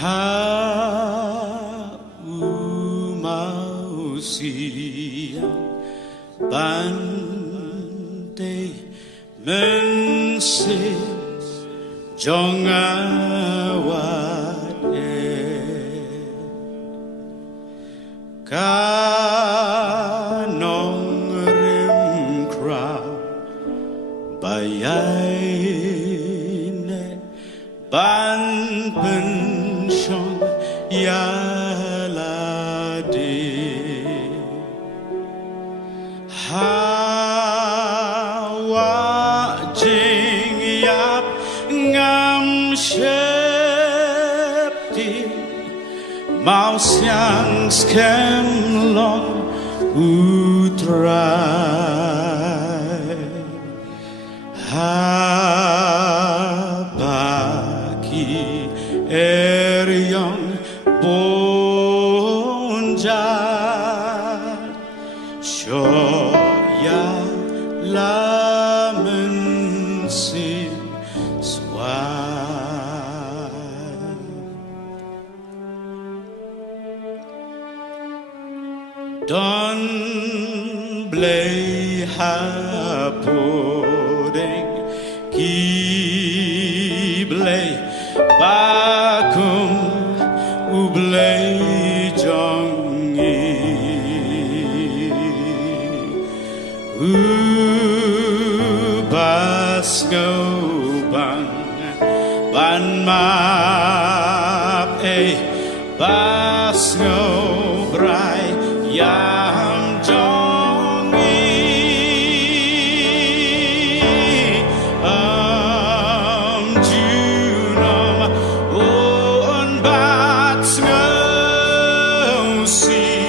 Haumausiyang Bante Mense Jongawate Kanong rim crow Bayayne Ban pension Yalade Hawa jing yap ngam shepti Mau siang skem long utrai Habaki Eryong bonjat Shoya lamen sin swai Don blay hapoding Ki blay bakum ublay jongi Basko bang ban map basko brai yam jongi junam on bat see